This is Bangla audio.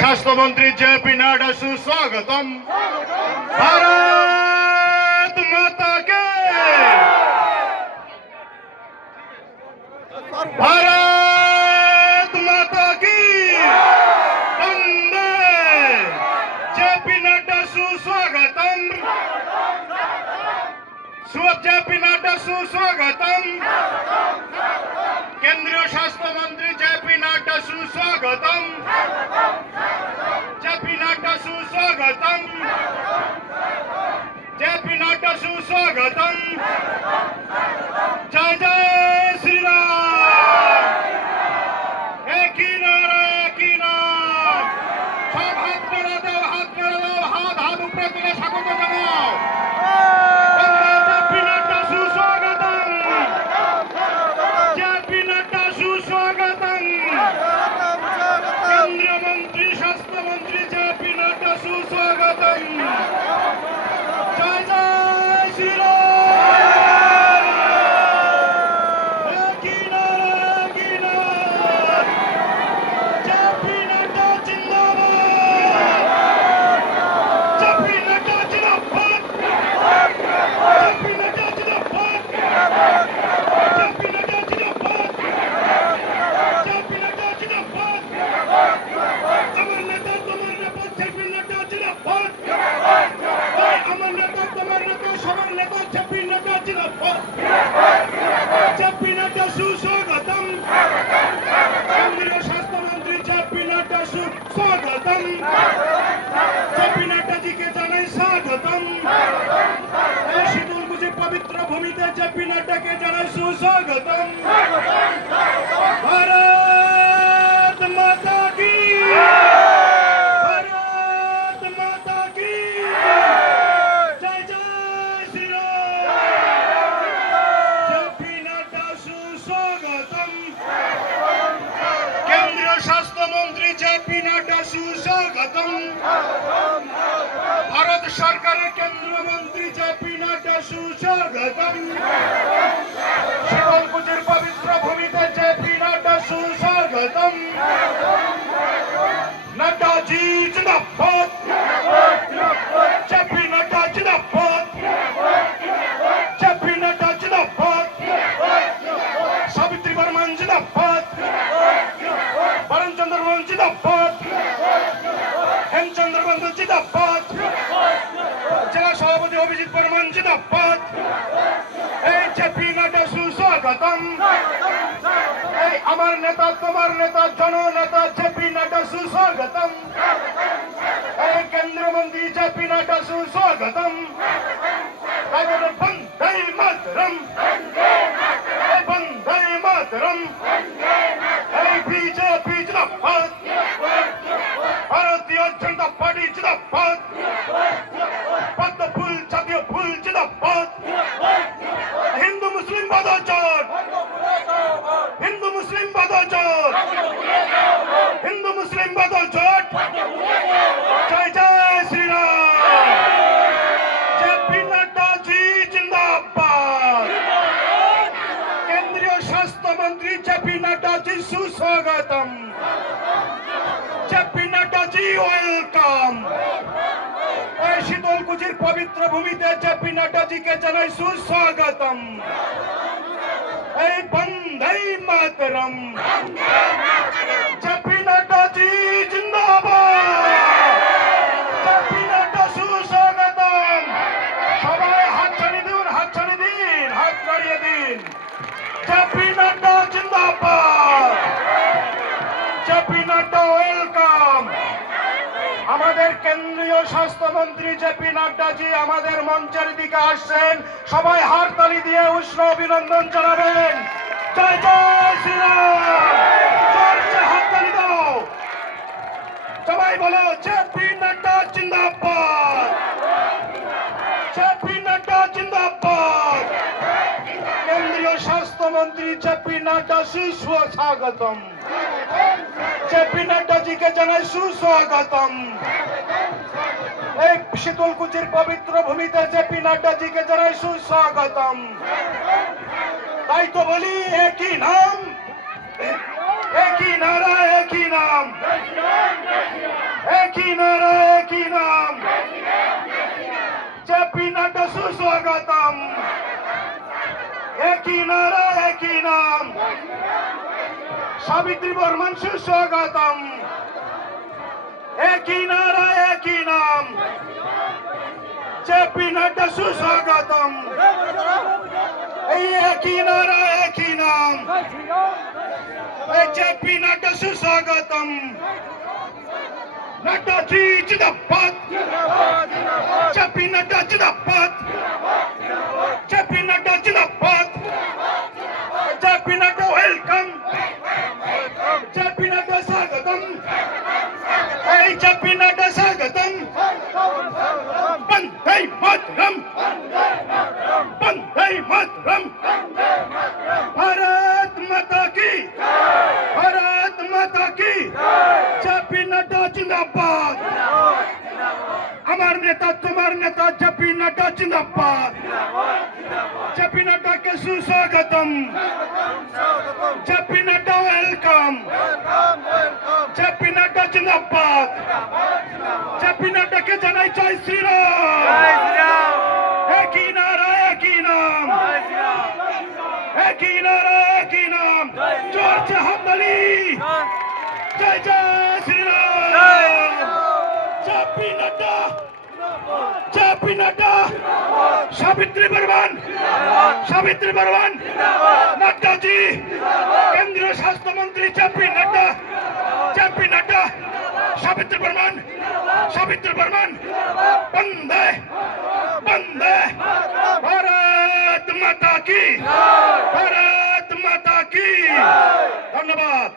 স্বাস্থ্যমন্ত্রী জেপি নাড্ডা সুস্বাগতম। ভারত মাতা কে, ভারত মাতা কি, বন্দে জেপি নাড্ডা সুস্বাগতম, জেপি নাড্ডা সুস্বাগতম। কেন্দ্রীয় স্বাস্থ্যমন্ত্রী জেপি নাড্ডা সুস্বাগতম, জেপি নাড্ডা সুস্বাগতম, জেপি নাড্ডা সুস্বাগতম। জয় জয় শ্রীরাম। একই নারা একই নাম। সব হাত মেলা দাও, হাত মেলা দাও, হাত হাত উপরে তুলে স্বাগত জানাও। জেপি নাড্ডা সুস্বাগতম, জেপি নাড্ডা সুস্বাগতম। কেন্দ্রীয় মন্ত্রী স্বাস্থ্যমন্ত্রী জেপি নাড্ডা সুস্বাগতম। জয় জয় শ্রীরাম। একই নারা একই নাম। জেপি নাড্ডা জিন্দাবাদ, জেপি নাড্ডা জিন্দাবাদ, জেপি নাড্ডা জিন্দাবাদ, জেপি নাড্ডা জিন্দাবাদ, জেপি নাড্ডা জিন্দাবাদ। আমার নেতা তোমার নেতা জেপি নাড্ডা জিন্দাবাদ। আমার নেতা তোমার নেতা সবার নেতা জেপি নাড্ডা জিন্দাবাদ। জেপি নাড্ডা সুস্বাগতম। কেন্দ্রীয় স্বাস্থ্যমন্ত্রী জেপি নাড্ডা সুস্বাগতম। জেপি নাড্ডা জিকে জানাই স্বাগতম। এই শীতলকুচি পবিত্র ভূমিতে জেপি নাড্ডাকে জানাই সুস্বাগতম। ভারত মাতা কি, ভারত মাতা কি, জয় জয় শ্রীরাম। জেপি নাড্ডা সুস্বাগতম। কেন্দ্রীয় স্বাস্থ্যমন্ত্রী জেপি নাড্ডা সুস্বাগতম। ভারত সরকারের কেন্দ্রীয় মন্ত্রী জেপি নাড্ডা সুস্বাগতম। শীতলকুচির পবিত্র ভূমিতে জেপি নাড্ডা সুস্বাগতম। নাড্ডা জি জিন্দাবাদ, জেপি নাড্ডা জিন্দাবাদ, জেপি নাড্ডা জিন্দাবাদ, সাবিত্রী বর্মন জিন্দাবাদ, বরুণ চন্দ্র বর্মন জিন্দাবাদ, হেমচন্দ্র বন্ধু জিন্দাবাদ, জেলা সভাপতি অভিজিৎ বর্মন জিন্দাবাদ। এই জেপি নাড্ডা সুস্বাগতম। এই আমার নেতা তোমার নেতা জননেতা জেপি নাড্ডা সুস্বাগতম। এই কেন্দ্রমন্ত্রী জেপি নাড্ডা সুস্বাগতম। তাই বলে বন্দে মাতরম, এই বন্দে মাতরম। এই বিজেপি জিন্দাবাদ, ভারতীয় জনতা পার্টি জিন্দাবাদ, পদ্ম ফুল জাতীয় ফুল জিন্দাবাদ। হিন্দু মুসলিম বাধা জোট, হিন্দু মুসলিম বাধা জোট, হিন্দু মুসলিম বাধা জোট। জয় জয় শ্রীরাম। জেপি নাড্ডা জি জিন্দাবাদ। কেন্দ্রীয় স্বাস্থ্যমন্ত্রী জেপি নাড্ডা জি সুস্বাগতম। জেপি নাড্ডা জি ওয়েলকাম। এই শীতলকুচির পবিত্র ভূমিতে জেপি নাড্ডা জিকে জানাই সুস্বাগতম। এই বন্দে মাতরম। জেপি নাড্ডা জি জিন্দাবাদ, জেপি নাড্ডা সুস্বাগতম। সবাই হাতছানি দিন, হাতছানি দিন, হাত বাড়িয়ে দিন। জেপি নাড্ডা জিন্দাবাদ, জেপি নাড্ডা ওয়েলকাম। আমাদের কেন্দ্রীয় স্বাস্থ্যমন্ত্রী জেপি নাড্ডাজি আমাদের মঞ্চের দিকে আসছেন। সবাই হাততালি দিয়ে উষ্ণ অভিনন্দন জানাবেন। জয় জয় শ্রীরাম। জোরসে হাততালি দাও। সবাই বলো জেপি নাড্ডা জিন্দাবাদ, জেপি নাড্ডা জিন্দাবাদ। কেন্দ্রীয় স্বাস্থ্যমন্ত্রী জেপি নাড্ডা সুস্বাগতম। জেপি নাড্ডা জিকে জানাই সুস্বাগতম। এই শীতলকুচির পবিত্র ভূমিতে জেপি নাড্ডা জিকে জানাই সুস্বাগতম। তাই তো বলি একই নাম, एक ही नारा एक ही नाम, एक ही नारा एक ही नाम, जेपी नड्डा सुस्वागतम, एक ही नारा एक ही नाम, सावित्री बर्मन सुस्वागतम, एक ही नारा एक ही नाम, जेपी नड्डा सुस्वागतम, एक ही नारा एक ही नाम, जेपी नड्डा सुस्वागतम, नड्डा जी जिंदाबाद, जेपी नड्डा जिंदाबाद, जेपी नड्डा जिंदाबाद, जेपी नड्डा वेलकम, जेपी नड्डा स्वागतम, जेपी नड्डा स्वागतम, वंदे मातरम, वंदे मातरम, भारत माता की, भारत माता की, जेपी नड्डा जिंदाबाद, हमारे नेता तुम्हारे नेता जेपी नड्डा जिंदाबाद, जेपी नड्डा के सुस्वागतम, जेपी नड्डा वेलकम, जेपी नड्डा जिंदाबाद, जेपी नड्डा के जनाई जय श्री राम, एक ही नारा एक ही नाम, एक ही नारा एक ही नाम, जोर से हमदली, जय जय श्री राम, जेपी नड्डा, जेपी नड्डा, सावित्री बर्मन, सावित्री बर्मन, नड्डा जी, केंद्रीय स्वास्थ्य मंत्री जेपी नड्डा, जेपी नड्डा, सावित्री बर्मन, सावित्री बर्मन, वंदे वंदे, भारत माता की, भारत माता की, धन्यवाद।